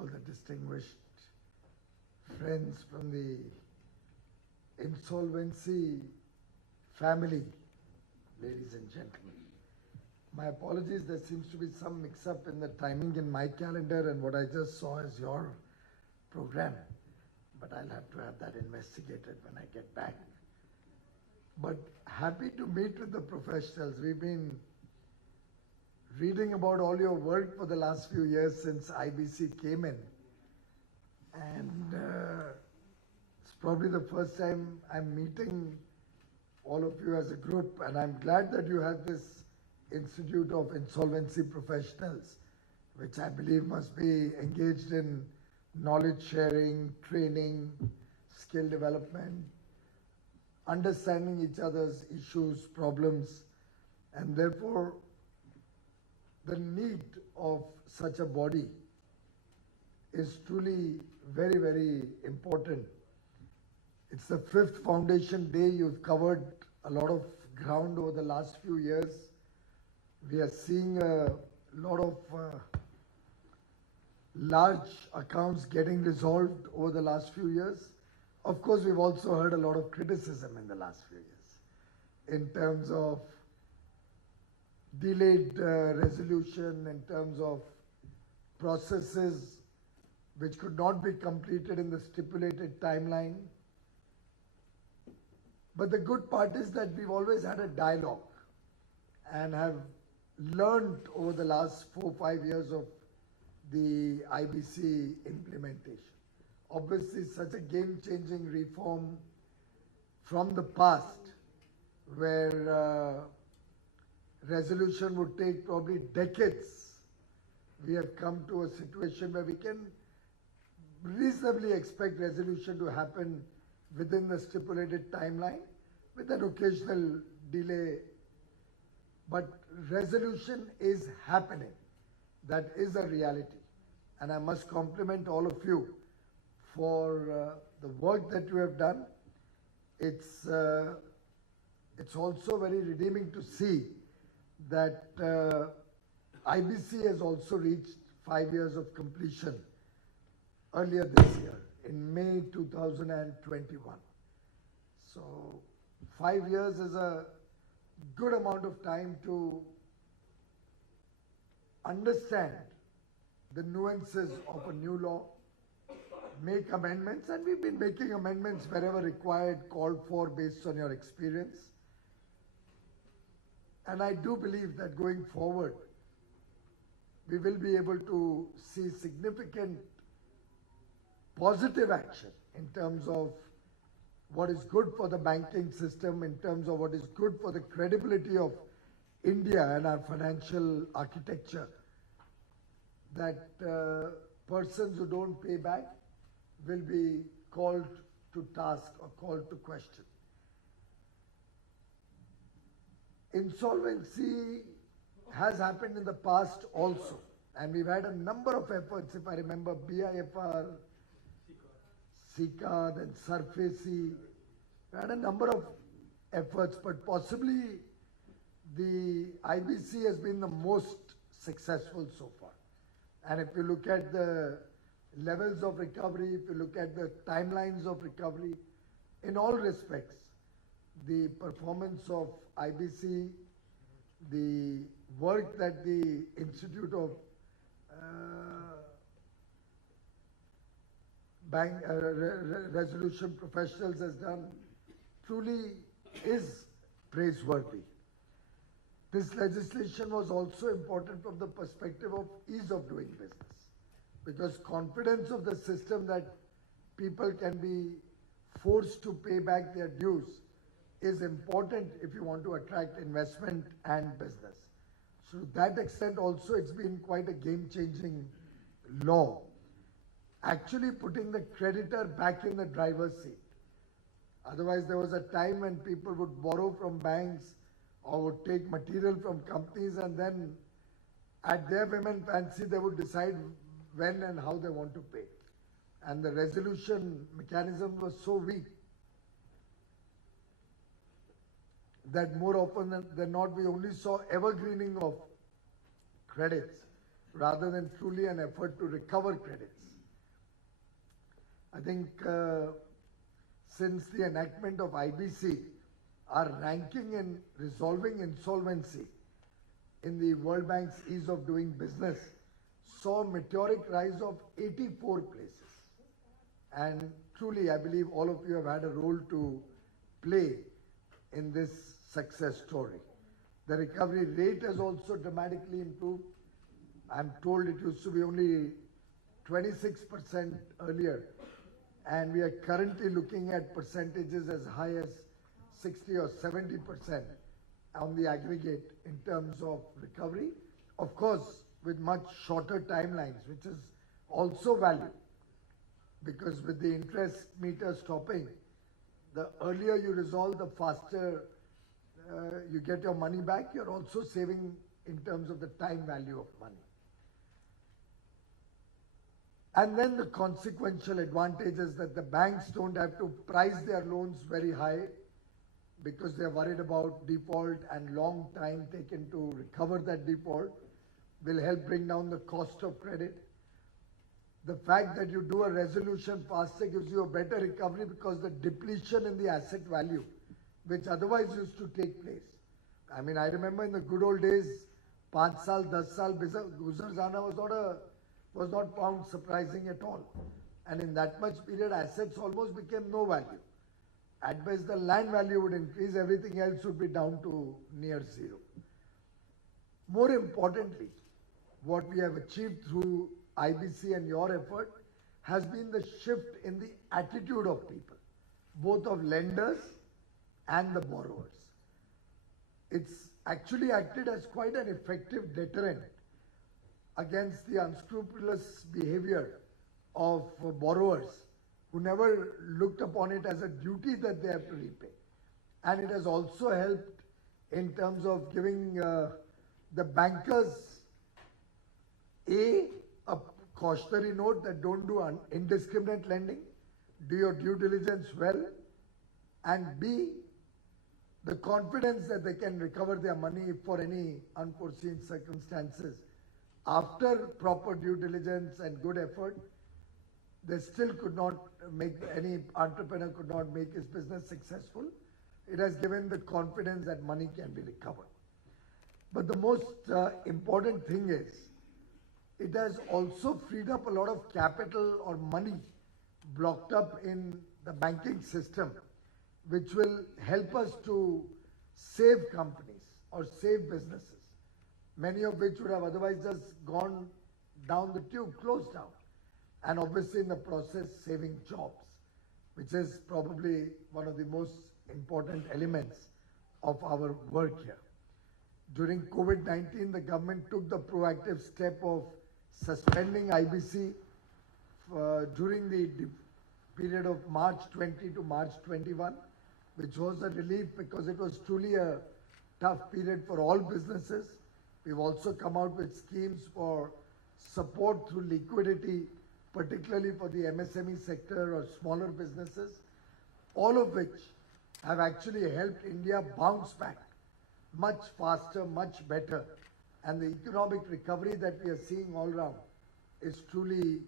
all the distinguished friends from the Insolvency family, ladies and gentlemen. My apologies, there seems to be some mix-up in the timing in my calendar and what I just saw as your program. But I'll have to have that investigated when I get back. But happy to meet with the professionals. We've been reading about all your work for the last few years since IBC came in. And it's probably the first time I'm meeting all of you as a group, and I'm glad that you have this Institute of Insolvency Professionals, which I believe must be engaged in knowledge sharing, training, skill development, understanding each other's issues, problems, and therefore the need of such a body is truly very, very important. It's the 5th foundation day. You've covered a lot of ground over the last few years. We are seeing a lot of large accounts getting resolved over the last few years. Of course, we've also heard a lot of criticism in the last few years in terms of delayed resolution, in terms of processes which could not be completed in the stipulated timeline. But the good part is that we've always had a dialogue and have learned over the last 4 or 5 years of the IBC implementation. Obviously, such a game-changing reform from the past, where resolution would take probably decades, we have come to a situation where we can reasonably expect resolution to happen within the stipulated timeline with an occasional delay. But resolution is happening. That is a reality. And I must compliment all of you for the work that you have done. It's also very redeeming to see that IBC has also reached 5 years of completion earlier this year, in May 2021. So 5 years is a good amount of time to understand the nuances of a new law, make amendments, and we've been making amendments wherever required, called for based on your experience. And I do believe that going forward, we will be able to see significant positive action in terms of what is good for the banking system, in terms of what is good for the credibility of India and our financial architecture, that persons who don't pay back will be called to task or called to question. Insolvency has happened in the past also, and we've had a number of efforts. If I remember, BIFR, SICA, then SURFACE, we had a number of efforts, but possibly the IBC has been the most successful so far. And if you look at the levels of recovery, if you look at the timelines of recovery, in all respects, the performance of IBC, the work that the Institute of Resolution Professionals has done truly is praiseworthy. This legislation was also important from the perspective of ease of doing business, because confidence of the system that people can be forced to pay back their dues is important if you want to attract investment and business. So to that extent also, it's been quite a game-changing law, actually putting the creditor back in the driver's seat. Otherwise, there was a time when people would borrow from banks or would take material from companies, and then at their whim and fancy, they would decide when and how they want to pay. And the resolution mechanism was so weak that more often than not, we only saw evergreening of credits rather than truly an effort to recover credits. I think since the enactment of IBC, our ranking in resolving insolvency in the World Bank's Ease of Doing Business saw a meteoric rise of 84 places. And truly, I believe all of you have had a role to play in this success story. The recovery rate has also dramatically improved. I'm told it used to be only 26% earlier, and we are currently looking at percentages as high as 60 or 70% on the aggregate in terms of recovery. Of course, with much shorter timelines, which is also value, because with the interest meter stopping, the earlier you resolve, the faster you get your money back. You're also saving in terms of the time value of money. And then the consequential advantages that the banks don't have to price their loans very high because they're worried about default and long time taken to recover that default will help bring down the cost of credit. The fact that you do a resolution faster gives you a better recovery because the depletion in the asset value, which otherwise used to take place. I mean, I remember in the good old days, 5 saal, 10 saal, guzar jana was not found surprising at all. And in that much period, assets almost became no value. At best, the land value would increase, everything else would be down to near zero. More importantly, what we have achieved through IBC and your effort has been the shift in the attitude of people, both of lenders and the borrowers. It's actually acted as quite an effective deterrent against the unscrupulous behavior of borrowers who never looked upon it as a duty that they have to repay. And it has also helped in terms of giving the bankers a cautionary note that don't do indiscriminate lending, do your due diligence well, and B, the confidence that they can recover their money for any unforeseen circumstances. After proper due diligence and good effort, they still could not make, any entrepreneur could not make his business successful. It has given the confidence that money can be recovered. But the most important thing is, it has also freed up a lot of capital or money blocked up in the banking system, which will help us to save companies or save businesses, many of which would have otherwise just gone down the tube, closed down. And obviously in the process, saving jobs, which is probably one of the most important elements of our work here. During COVID-19, the government took the proactive step of suspending IBC during the period of March 20 to March 21, which was a relief because it was truly a tough period for all businesses. We've also come out with schemes for support through liquidity, particularly for the MSME sector or smaller businesses, all of which have actually helped India bounce back much faster, much better. And the economic recovery that we are seeing all around is truly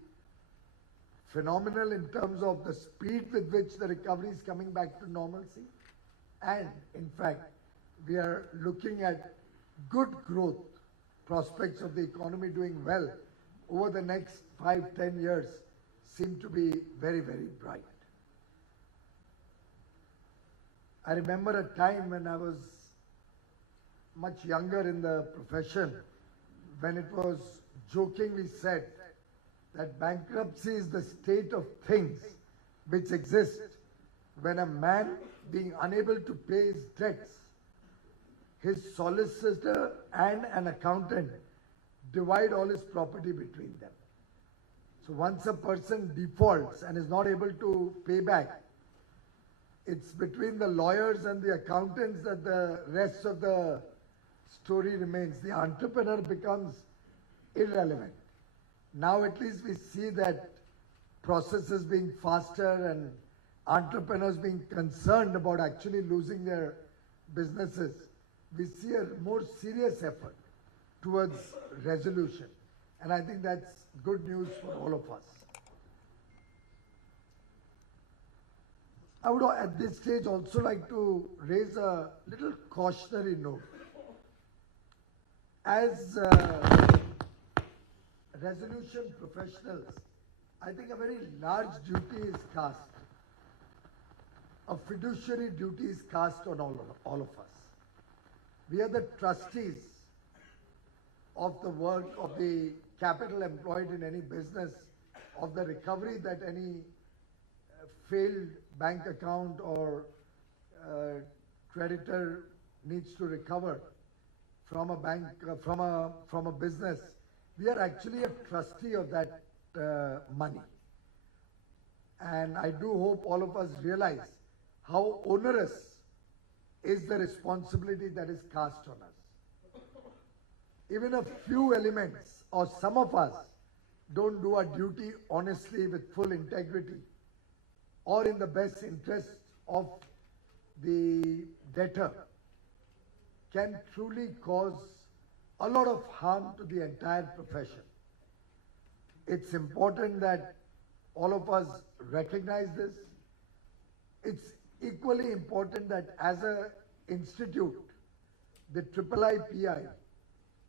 phenomenal in terms of the speed with which the recovery is coming back to normalcy. And in fact, we are looking at good growth prospects of the economy doing well over the next 5-10 years seem to be very, very bright. I remember a time when I was much younger in the profession, when it was jokingly said that bankruptcy is the state of things which exist when a man, being unable to pay his debts, his solicitor and an accountant divide all his property between them. So once a person defaults and is not able to pay back, it's between the lawyers and the accountants that the rest of the story remains. The entrepreneur becomes irrelevant. Now at least we see that processes being faster and entrepreneurs being concerned about actually losing their businesses. We see a more serious effort towards resolution. And I think that's good news for all of us. I would at this stage also like to raise a little cautionary note. As resolution professionals, I think a very large duty is cast. A fiduciary duty is cast on all of us. We are the trustees of the work of the capital employed in any business, of the recovery that any failed bank account or creditor needs to recover from a bank, from a business. We are actually a trustee of that money. And I do hope all of us realize how onerous is the responsibility that is cast on us. Even a few elements or some of us don't do our duty honestly with full integrity or in the best interest of the debtor can truly cause a lot of harm to the entire profession. It's important that all of us recognize this. It's equally important that as an institute, the IIIPI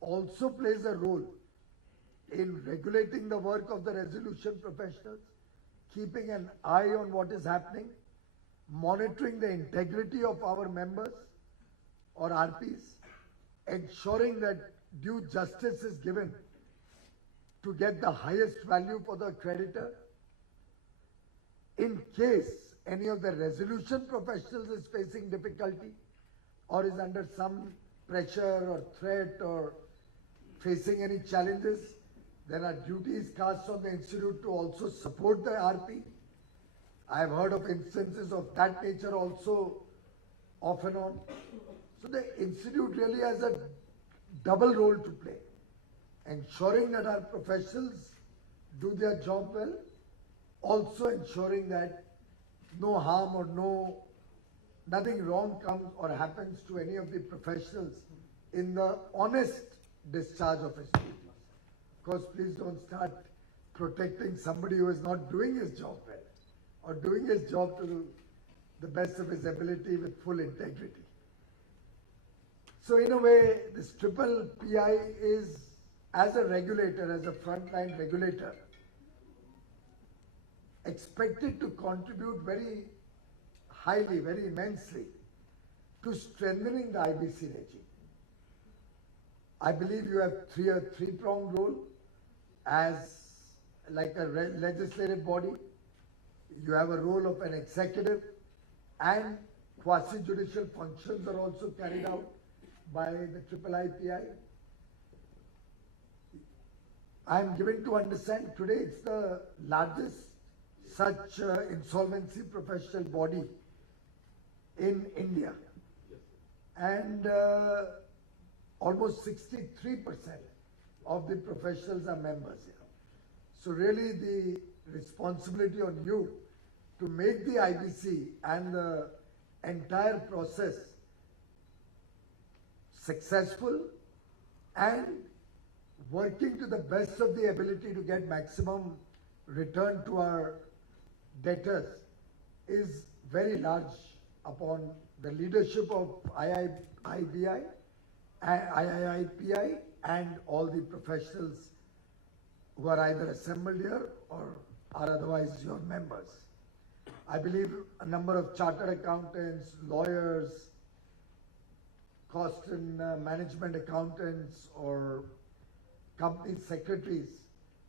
also plays a role in regulating the work of the resolution professionals, keeping an eye on what is happening, monitoring the integrity of our members or RPs, ensuring that due justice is given to get the highest value for the creditor. In case any of the resolution professionals is facing difficulty or is under some pressure or threat or facing any challenges, then our duty is cast on the institute to also support the RP. I have heard of instances of that nature also off and on. So the institute really has a double role to play, ensuring that our professionals do their job well, also ensuring that no harm or nothing wrong comes or happens to any of the professionals in the honest discharge of his duties. Of course, please don't start protecting somebody who is not doing his job well or doing his job to the best of his ability with full integrity. So in a way, this IIIPI is, as a regulator, as a frontline regulator, expected to contribute very highly, very immensely to strengthening the IBC regime. I believe you have a three-pronged role as like a legislative body. You have a role of an executive, and quasi-judicial functions are also carried out by the IIIPI. I am given to understand today it's the largest such insolvency professional body in India. And almost 63% of the professionals are members here. So really the responsibility on you to make the IBC and the entire process successful and working to the best of the ability to get maximum return to our debtors is very large upon the leadership of IIPI and all the professionals who are either assembled here or are otherwise your members. I believe a number of chartered accountants, lawyers, cost and management accountants or company secretaries,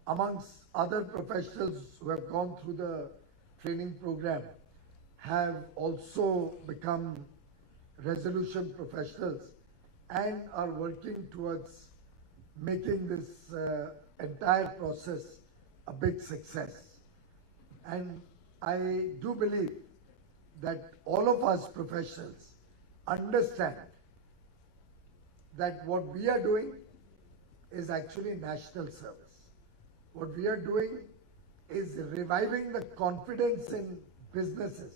amongst other professionals who have gone through the training program, have also become resolution professionals and are working towards making this entire process a big success. And I do believe that all of us professionals understand that what we are doing is actually national service. What we are doing is reviving the confidence in businesses,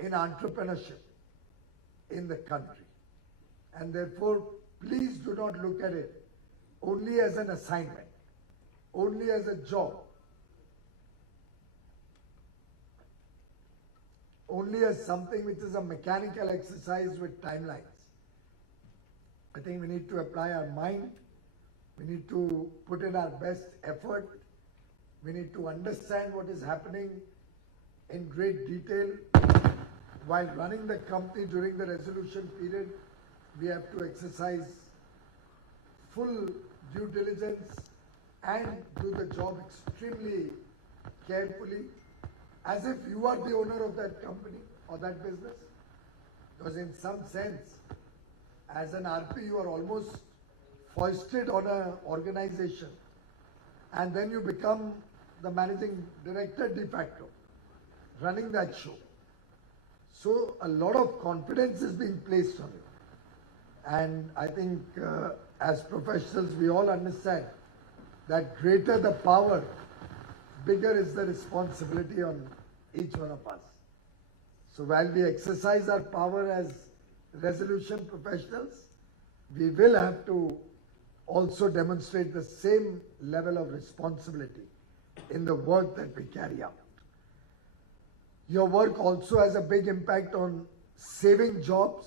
in entrepreneurship in the country. And therefore, please do not look at it only as an assignment. only as a job, only as something which is a mechanical exercise with timelines. I think we need to apply our mind, we need to put in our best effort, we need to understand what is happening in great detail. While running the company during the resolution period, we have to exercise full due diligence and do the job extremely carefully, as if you are the owner of that company or that business. Because in some sense, as an RP, you are almost foisted on an organization, and then you become the managing director de facto, running that show. So a lot of confidence is being placed on it. And I think as professionals, we all understand that greater the power, bigger is the responsibility on each one of us. So while we exercise our power as resolution professionals, we will have to also demonstrate the same level of responsibility in the work that we carry out. Your work also has a big impact on saving jobs.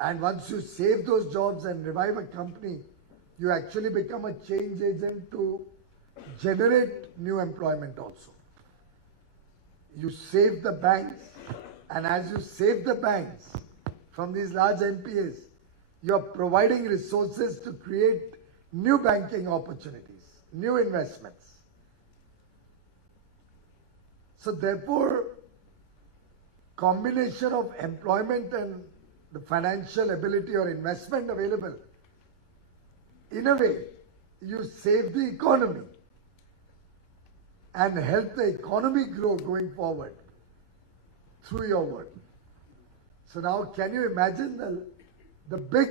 And once you save those jobs and revive a company, you actually become a change agent to generate new employment also. You save the banks, and as you save the banks from these large NPAs, you're providing resources to create new banking opportunities, new investments. So therefore, combination of employment and the financial ability or investment available, in a way, you save the economy and help the economy grow going forward through your work. So now can you imagine the big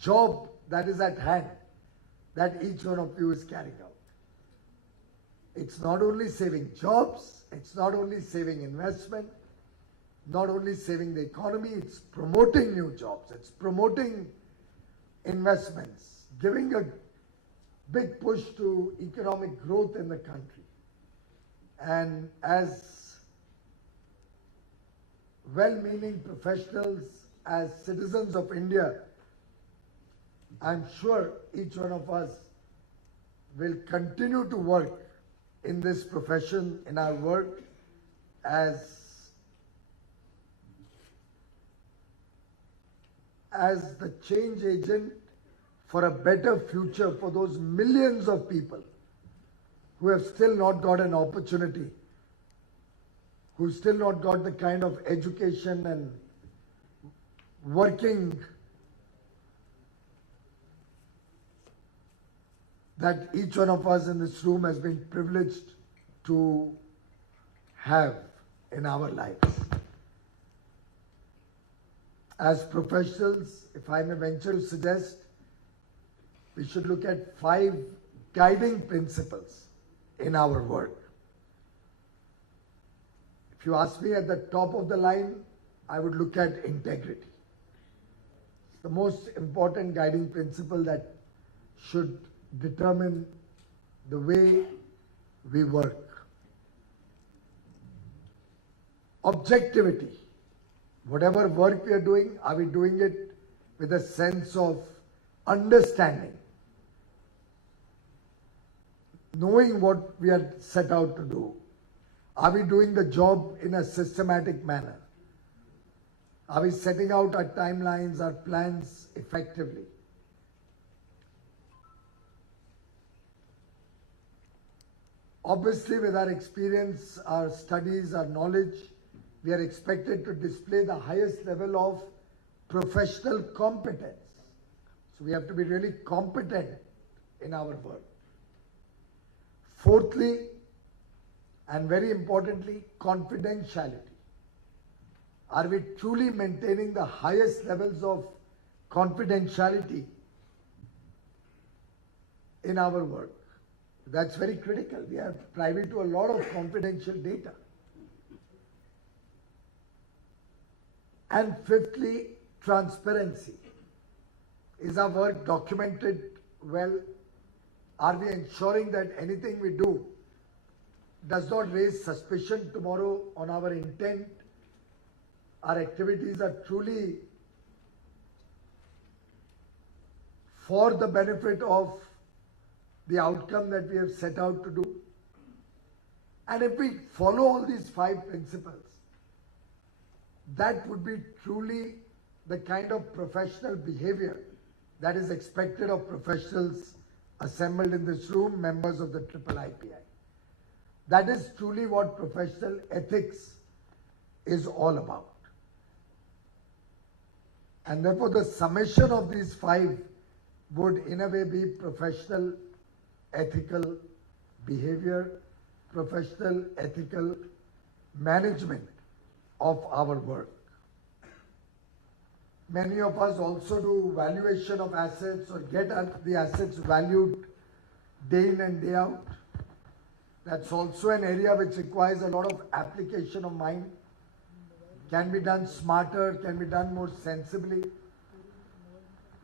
job that is at hand that each one of you is carrying out? It's not only saving jobs, it's not only saving investment, not only saving the economy, it's promoting new jobs, it's promoting investments, giving a big push to economic growth in the country. And as well-meaning professionals, as citizens of India, I'm sure each one of us will continue to work in this profession, in our work, as the change agent for a better future for those millions of people who have still not got an opportunity, who still not got the kind of education and working that each one of us in this room has been privileged to have in our lives. As professionals, if I may venture to suggest, we should look at 5 guiding principles in our work. If you ask me, at the top of the line, I would look at integrity. The most important guiding principle that should determine the way we work. Objectivity. Whatever work we are doing, are we doing it with a sense of understanding, knowing what we are set out to do? Are we doing the job in a systematic manner? Are we setting out our timelines, our plans effectively? Obviously, with our experience, our studies, our knowledge, we are expected to display the highest level of professional competence. So we have to be really competent in our work. Fourthly, and very importantly, confidentiality. Are we truly maintaining the highest levels of confidentiality in our work? That's very critical. We are privy to a lot of confidential data. And fifthly, transparency. Is our work documented well? Are we ensuring that anything we do does not raise suspicion tomorrow on our intent? Our activities are truly for the benefit of the outcome that we have set out to do. And if we follow all these 5 principles, that would be truly the kind of professional behavior that is expected of professionals assembled in this room, members of the IIIPI. That is truly what professional ethics is all about. And therefore the summation of these 5 would in a way be professional ethical behavior, professional ethical management of our work. Many of us also do valuation of assets or get the assets valued day in and day out. That's also an area which requires a lot of application of mind. Can be done smarter, can be done more sensibly.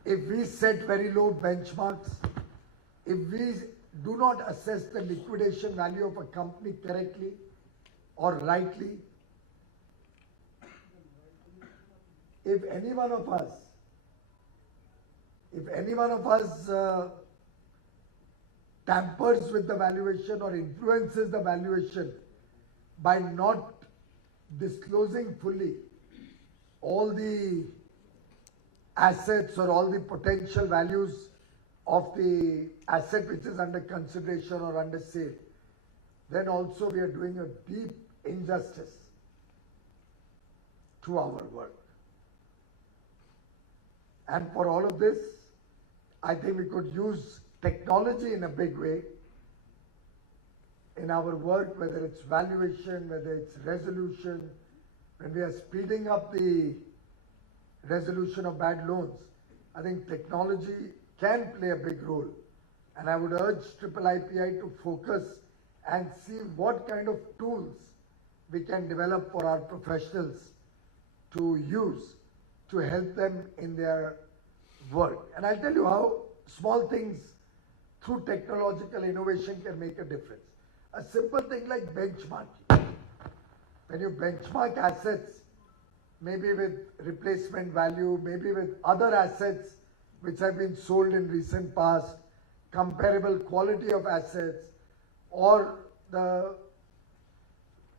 If we set very low benchmarks, if we do not assess the liquidation value of a company correctly or rightly, if any one of us tampers with the valuation or influences the valuation by not disclosing fully all the assets or all the potential values of the asset which is under consideration or under sale, then also we are doing a deep injustice to our work. And for all of this, I think we could use technology in a big way in our work, whether it's valuation, whether it's resolution, when we are speeding up the resolution of bad loans. I think technology can play a big role. And I would urge IIIPI to focus and see what kind of tools we can develop for our professionals to use to help them in their work. And I'll tell you how small things through technological innovation can make a difference. A simple thing like benchmarking. When you benchmark assets, maybe with replacement value, maybe with other assets which have been sold in recent past, comparable quality of assets, or the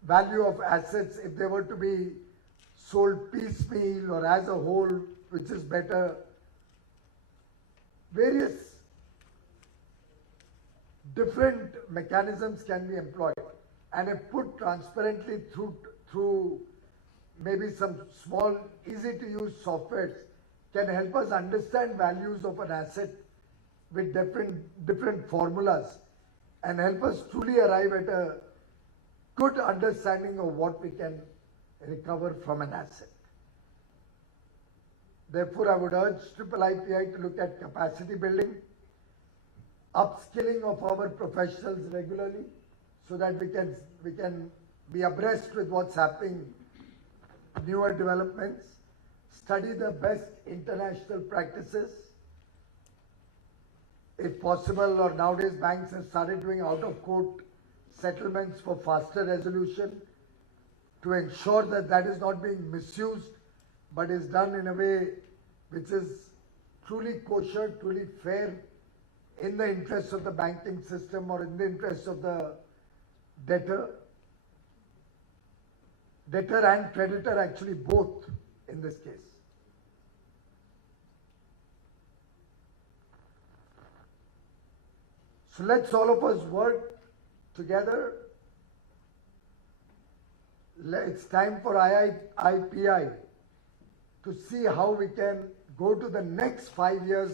value of assets if they were to be sold piecemeal or as a whole, which is better. Various different mechanisms can be employed, and if put transparently through maybe some small easy to use softwares, can help us understand values of an asset with different formulas and help us truly arrive at a good understanding of what we can recover from an asset. Therefore, I would urge IIIPI to look at capacity building, upskilling of our professionals regularly, so that we can be abreast with what's happening, newer developments, study the best international practices. If possible, or nowadays banks have started doing out-of-court settlements for faster resolution to ensure that that is not being misused, but is done in a way which is truly kosher, truly fair, in the interest of the banking system or in the interest of the debtor and creditor, actually both in this case. So let's all of us work together. It's time for ICAI to see how we can go to the next 5 years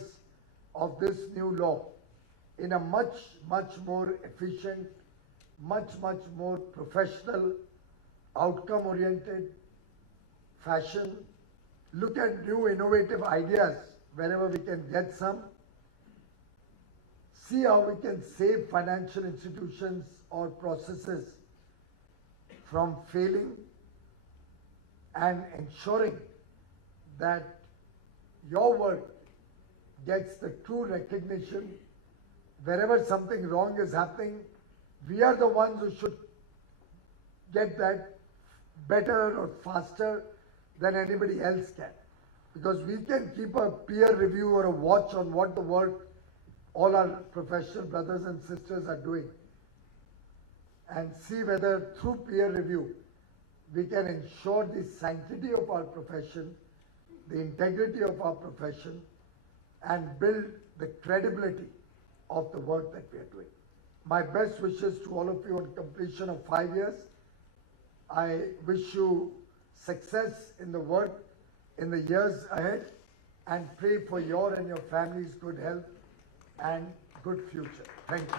of this new law in a much more efficient, much more professional, outcome-oriented fashion. Look at new innovative ideas wherever we can get some. See how we can save financial institutions or processes from failing and ensuring that your work gets the true recognition wherever something wrong is happening, we are the ones who should get that better or faster than anybody else can. Because we can keep a peer review or a watch on what the work all our professional brothers and sisters are doing, and see whether through peer review we can ensure the sanctity of our profession, the integrity of our profession, and build the credibility of the work that we are doing. My best wishes to all of you on completion of 5 years. I wish you success in the work in the years ahead, and pray for your and your family's good health and good future. Thank you.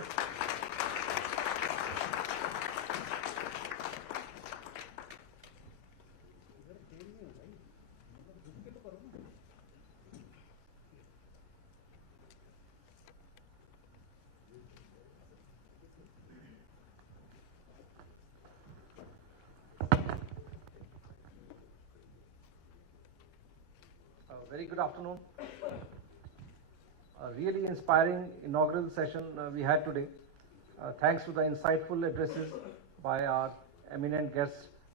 Very good afternoon. A really inspiring inaugural session we had today. Thanks to the insightful addresses by our eminent guests